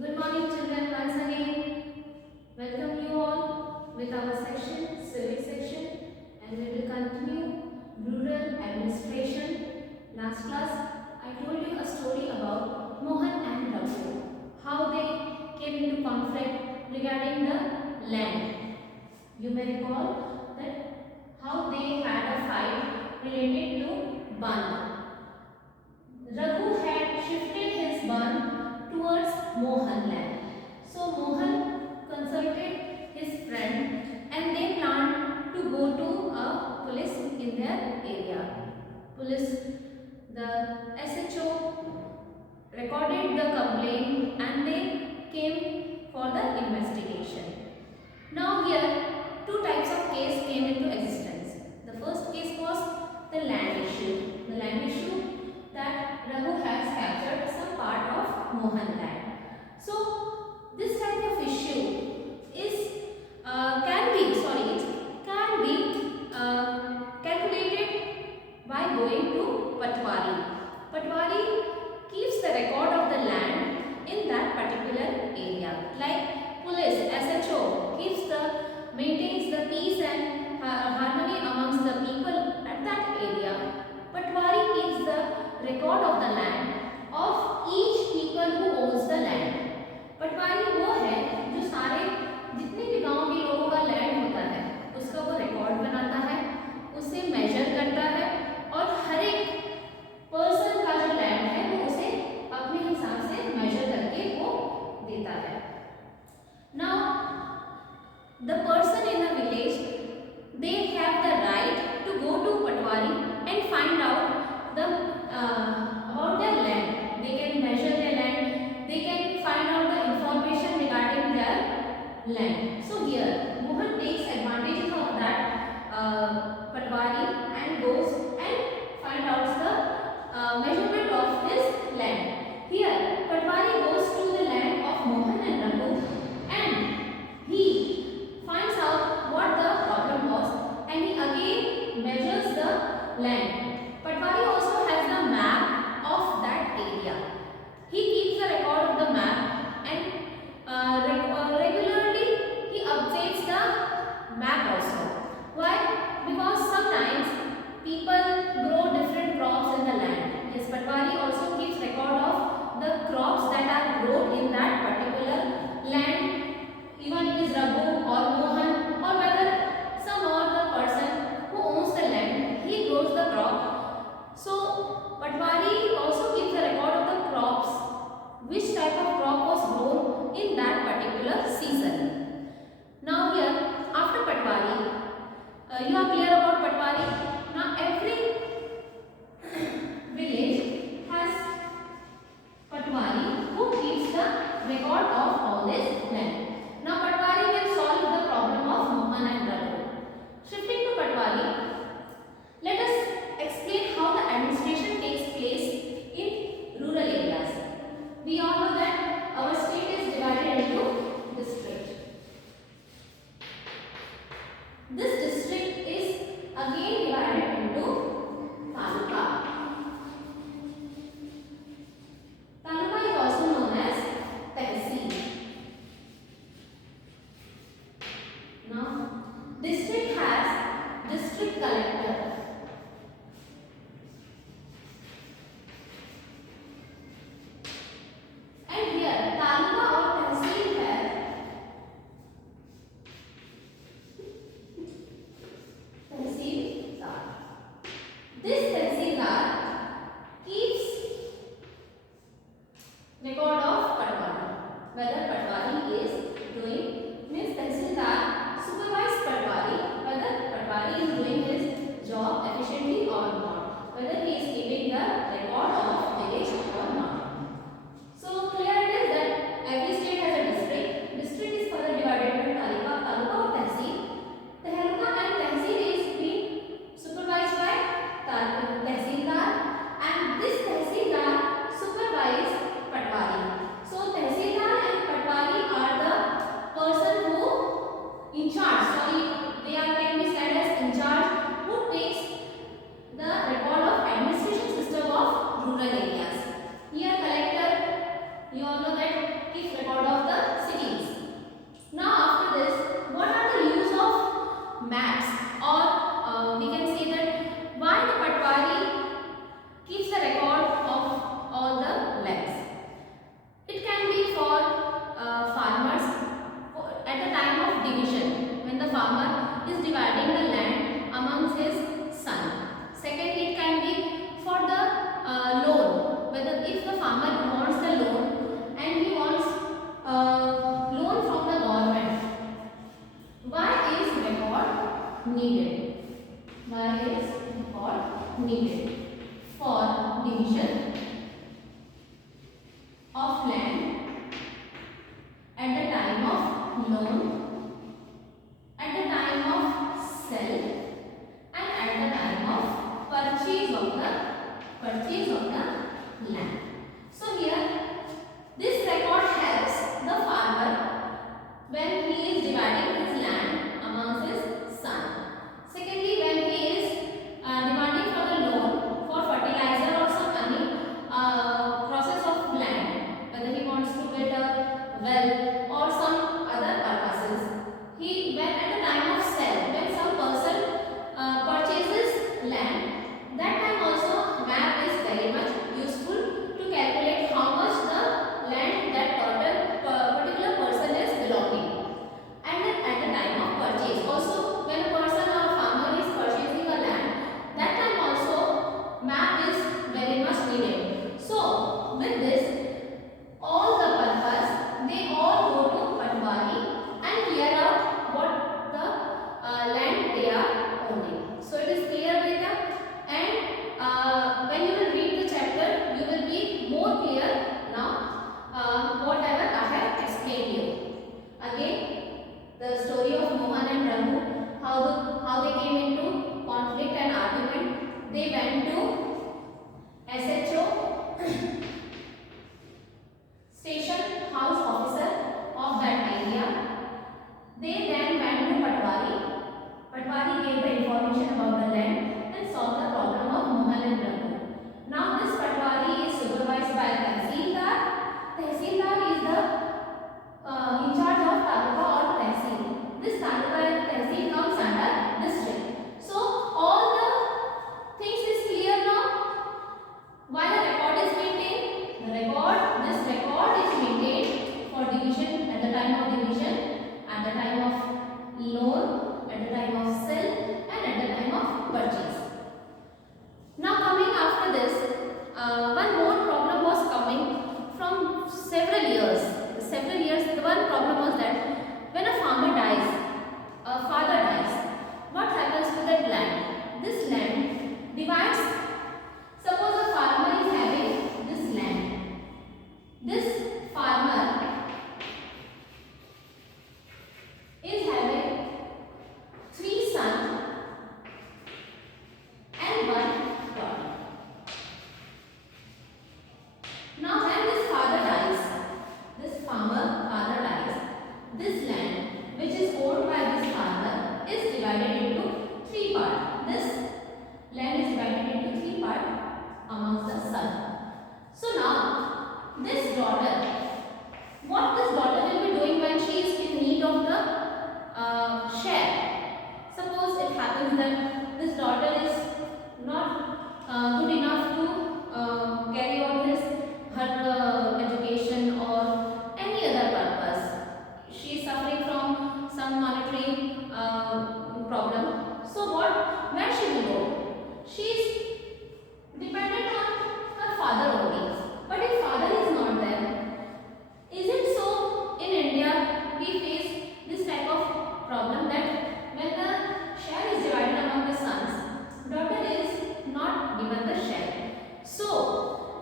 Good morning children, once again. Welcome you all with our section, civic section, and we will continue rural administration. Last class, I told you a story about Mohan and Raghu, how they came into conflict regarding the land. You may recall that how they had a fight related to Ban. Raghu had shifted his barn towards Mohan land. So Mohan consulted his friend and they planned to go to a police in their area. Police, the SHO recorded the complaint and they came for the investigation. Now here two types of case came into existence. The first case was the land issue. The land issue that Raghu has captured some part of Mohan land. So this type of issue is can be calculated by going to Patwari. Patwari keeps the record of the land in that particular area. Like police SHO maintains the peace and harmony amongst the people at that area. Patwari keeps the record of the land of each people who owns the land. पटवारी वो है जो सारे जितने भी गांव के लोगों का लैंड होता है उसका वो रिकॉर्ड बनाता है, उसे मेजर करता है और हर एक पर्सन का जो लैंड है वो उसे अपने हिसाब से मेजर करके वो देता है. Now the person in a village, they have the right to go to Patwari and find out the about their land. They can measure their land, they can find out the information regarding their land. So here Mohan takes advantage of that Patwari and goes and find out the measurement of his land. Here Patwari goes to the land of Mohan and Raghu and he finds out what the problem was and he again measures the land. Patwari also has the map of that area. He keeps the record of the map and regularly he updates the map also. Why? Because sometimes people grow different crops in the land. Yes, Patwari also keeps record of the crops that are grown in that particular land. Even it is Raghu or Mohan or whether some other person who owns the land, he grows the crop. So Patwari also keeps the record of the crops, which type of crop was grown in that particular season. Now here after Patwari, you are clear about Patwari. Now every village has Patwari who keeps the record of all this land. Now Patwari can solve the problem of Mohan and Raghu. Shifting to Patwari, let us explain how the administration takes place in rural areas. We all know that our state is divided into districts. This district is again divided into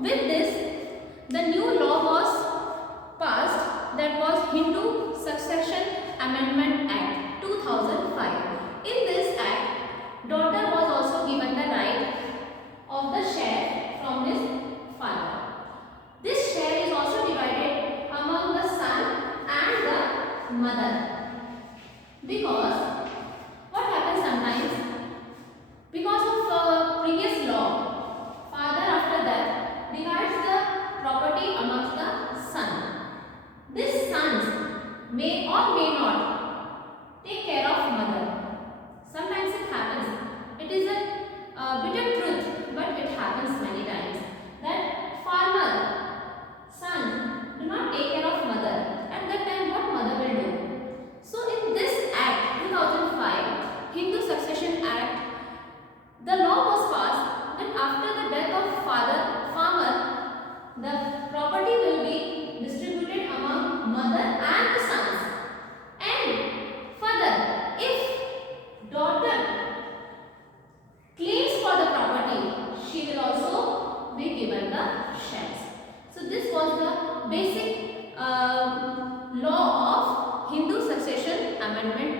with this, the new law was passed, that was Hindu Succession Amendment Act 2005. In this act, daughter was also given the right of the share from his father. This share is also divided among the son and the mother. Because what happens sometimes, because of previous law, father after death divides the property amongst the son. These sons may or may not take care of mother. Sometimes it happens. It is a bitter truth, but it happens many times that farmer son do not take care of mother. At that time, what mother will do? So in this Act 2005, Hindu Succession Act, the law was passed that after the death of farmer, the property will be distributed among mother and the sons. And further, if daughter claims for the property, she will also be given the shares. So this was the basic law of Hindu Succession Amendment